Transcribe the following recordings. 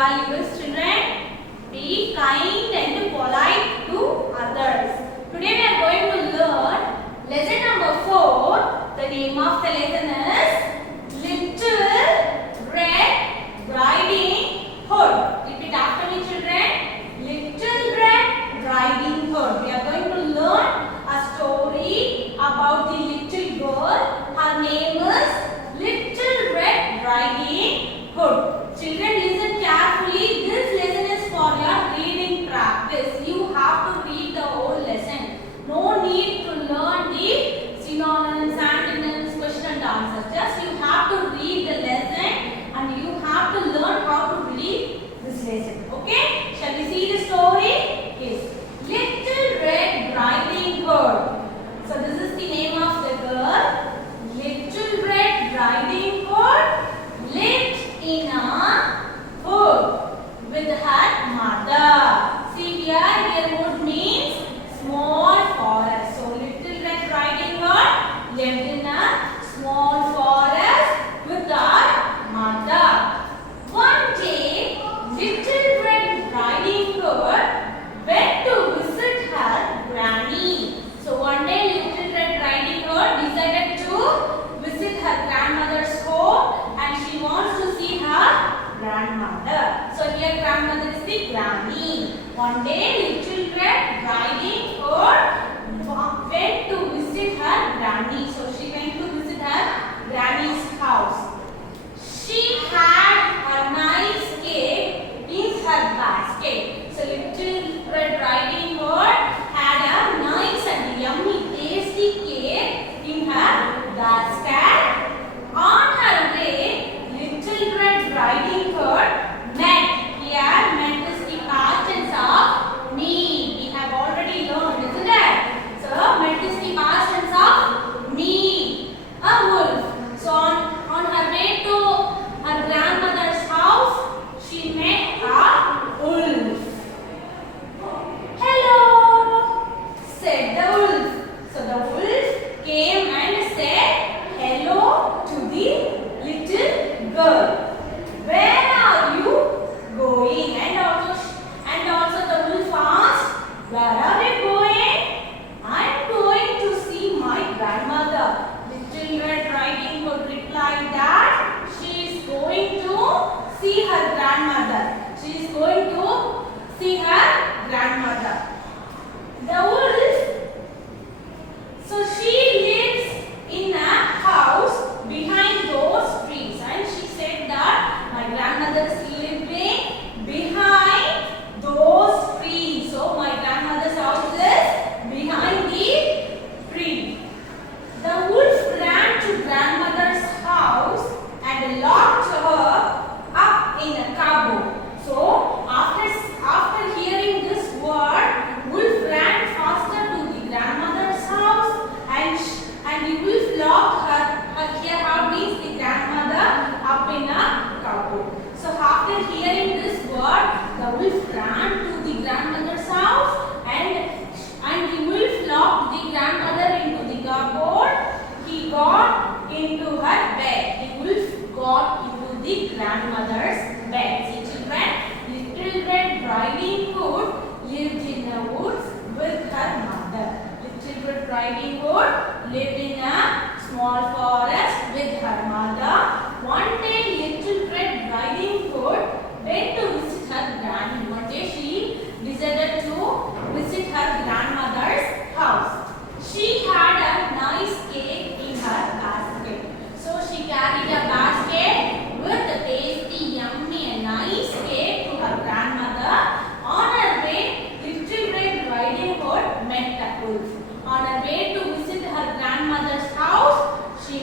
valuables children. Be kind and polite to others. Today we are going to learn lesson number 4. The name of the lesson is Little Red Riding Hood. Repeat after me children. Little Red Riding Hood. We are going to learn a story about the little girl. Her name is Little Red Riding Hood. Children, listen carefully. This lesson is for your reading practice. You have to read the whole lesson. No need to learn the synonyms, antonyms, question and answers. Just you have to read the lesson and you have to learn how to read this lesson. Okay? Shall we see the story? Yes. Little Red Riding Hood. So this is the name of the girl. Little Red Riding Hood lived in a wood with her mother. See here wood means small forest. So Little Red Riding Hood lived in a small forest with her mother. One day, Little Red Riding Hood went to visit her granny. So one day Little Red Riding Hood decided to visit her grandmother's home and she wants to see her grandmother. So here grandmother is the granny. One day Little Red Riding Hood went to visit her granny. So she went to visit her granny's house. She had a nice cake in her basket. So Little Red Riding Hood had a nice and yummy tasty cake in her basket. On her way, Little Red Riding Hood met. Here, met is the past tense of meet. We have already learned, isn't it? So, met is the past tense of meet. A wolf. So, on her way to her grandmother's house, she met a wolf. Hello, said the wolf. So, the wolf came and said hello to the little girl. Where are you going? And also the wolf asked, where are you going? I am going to see my grandmother. Little Red Riding Hood replied that she is going to see her grandmother. She is going to see her grandmother. The wolf, so she lives in a house behind those trees, and she said that my grandmother is living behind those trees. So my grandmother's house is behind the tree. The wolf ran to grandmother's house and locked her up in a cupboard. So after hearing this word, wolf ran faster to the grandmother's house and the wolf locked her here how means the grandmother up in a cupboard. So after hearing this word, the wolf ran to the grandmother's house and the wolf locked the grandmother into the cupboard. He got into her bed. The wolf got into the grandmother's bed. See children, Little Red Riding Hood lived in the woods with her mother. Little Red Riding Hood lived in a small forest with her mother. One day Little Red Riding Hood went to visit her granny. One day she decided to visit her grandmother's house. She had a nice cake in her basket. So she carried a basket with a tasty, yummy and nice cake to her grandmother. On her way, Little Red Riding Hood met a wolf. On her way to visit her grandmother's house, she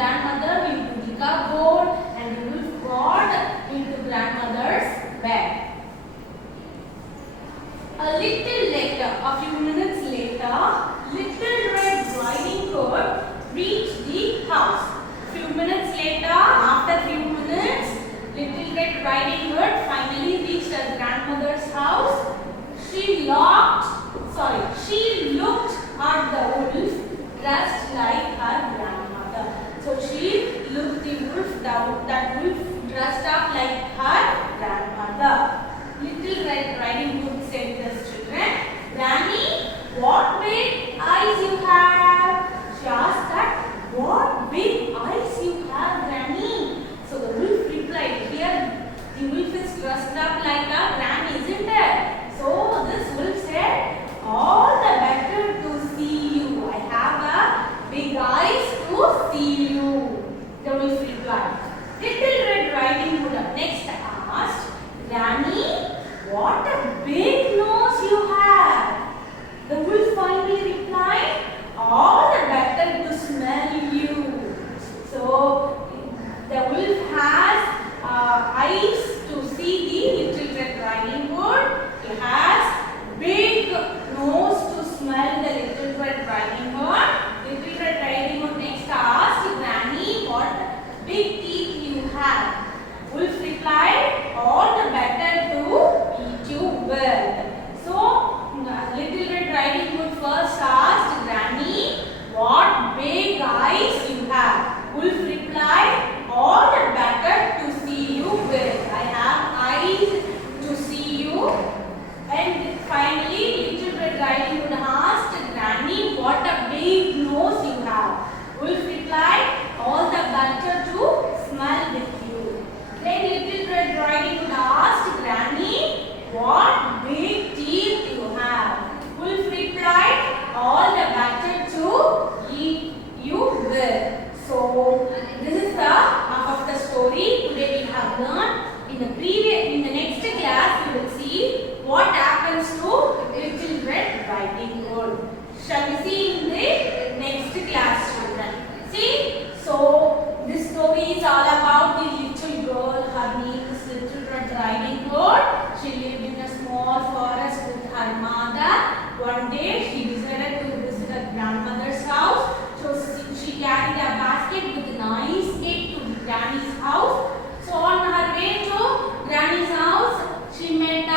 grandmother into the cupboard and the wolf got into grandmother's bed. A little later, a few minutes later, Little Red Riding Hood reached the house. Few minutes later, after few minutes, Little Red Riding Hood finally reached her grandmother's house. She looked at the wolf dressed like her grandmother. So she looked the wolf, that wolf dressed up like her grandmother. Little Red Riding Hood said this, children, Granny, what big eyes you have? She asked that, what big eyes you have, Granny? So the wolf replied, here the wolf is dressed up like a granny, isn't it? So this wolf said, all the better to see you. I have a big eyes to see you. The wolf replied. Little Red Riding Hood next asked, Granny, what a big nose you have. The wolf finally replied, all the better to smell you. So the wolf has eyes to see the Little Red Riding Hood. It has big nose to smell the Little Red Riding Hood. Little Red Riding Hood next asked, Granny, what big teeth you have? Wolf replied, all the better to eat you with. So Little Red Riding Hood first asked, Granny, what big eyes you have? Wolf replied, all the better to see you with. I have eyes to see you. And finally, Little Red Riding Hood asked, Granny, what a big nose you have. Wolf replied, all the better to smell with you. Then Little Red Riding Hood asked, Granny, what big teeth you have. Wolf replied, all the better to eat you with. So this is the half of the story. Today we have learned. In the next class we will see what happens to Little Red Riding Hood. Shall we see in the next class, children? See, so this story is all about the little girl. Her name is Little Red Riding Hood. She lived in a small forest with her mother. One day she decided to visit her grandmother's house. So she carried a basket with nice cake to Granny's house. So on her way to Granny's house, she met a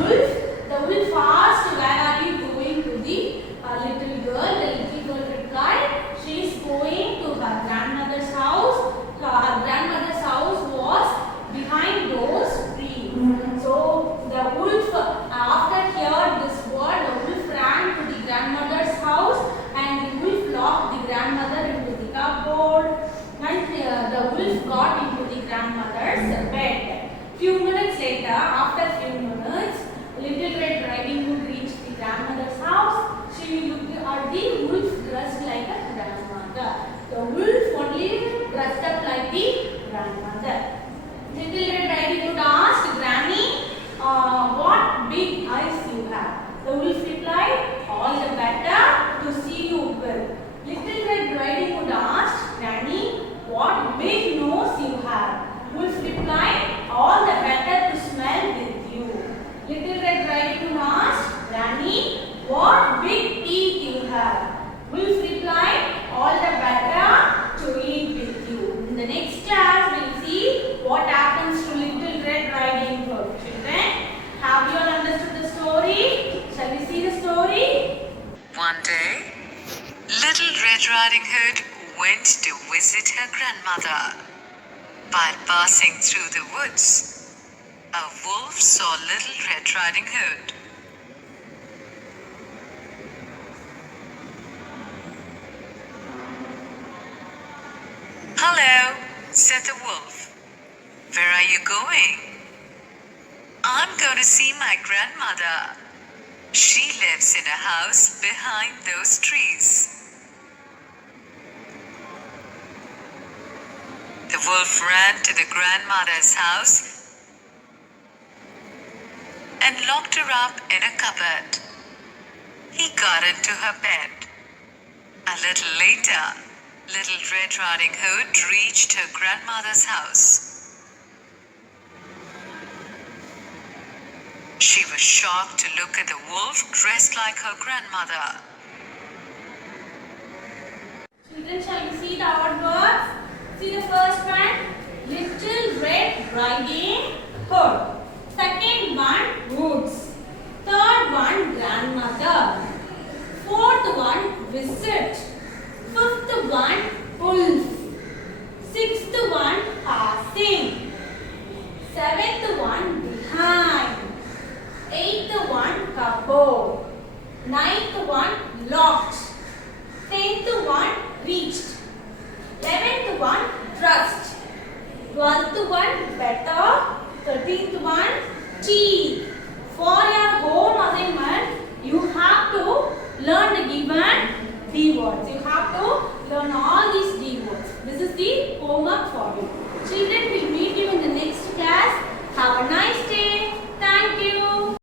wolf. The wolf asked, where are you going to the little girl? The little girl replied, she is going to her grandmother's house. Her grandmother's house was behind those trees. So the wolf, after heard this word, the wolf ran to the grandmother's house and the wolf locked the grandmother into the cupboard. And the wolf got into the grandmother's bed. Few minutes later, after few minutes, Little Red Riding Hood reached the grandmother's house. She looked at the wolf dressed like a grandmother. The wolf only dressed up like the grandmother. Little Red Riding Hood asked, Granny, what big eyes you have? The wolf replied, all the better to see you with. Little Red Riding Hood asked, Granny, what big nose you have? Wolf replied, all the better to smell with you. Little Red Riding Hood asked, Granny, what big teeth you have? Wolf replied, all the better to eat with you. In the next class, we'll see what happens to Little Red Riding Hood. Children, have you all understood the story? Shall we see the story? One day, Little Red Riding Hood went to visit her grandmother. While passing through the woods, a wolf saw Little Red Riding Hood. Hello, said the wolf. Where are you going? I'm going to see my grandmother. She lives in a house behind those trees. The wolf ran to the grandmother's house and locked her up in a cupboard. He got into her bed. A little later, Little Red Riding Hood reached her grandmother's house. She was shocked to look at the wolf dressed like her grandmother. Children, shall we see the odd words? See the first one, Little Red Riding Hood. Second one, woods. Third one, grandmother. Fourth one, visit. Fifth one, wolf. Sixth one, passing. Seventh one, behind. Eighth one, cupboard. Ninth one, locked. 10th one, reached. 11th one, trust. 12th one, better. 13th one, teeth. For your home assignment, you have to learn the given D words. You have to learn all these D words. This is the homework for you. Children, will meet you in the next class. Have a nice day.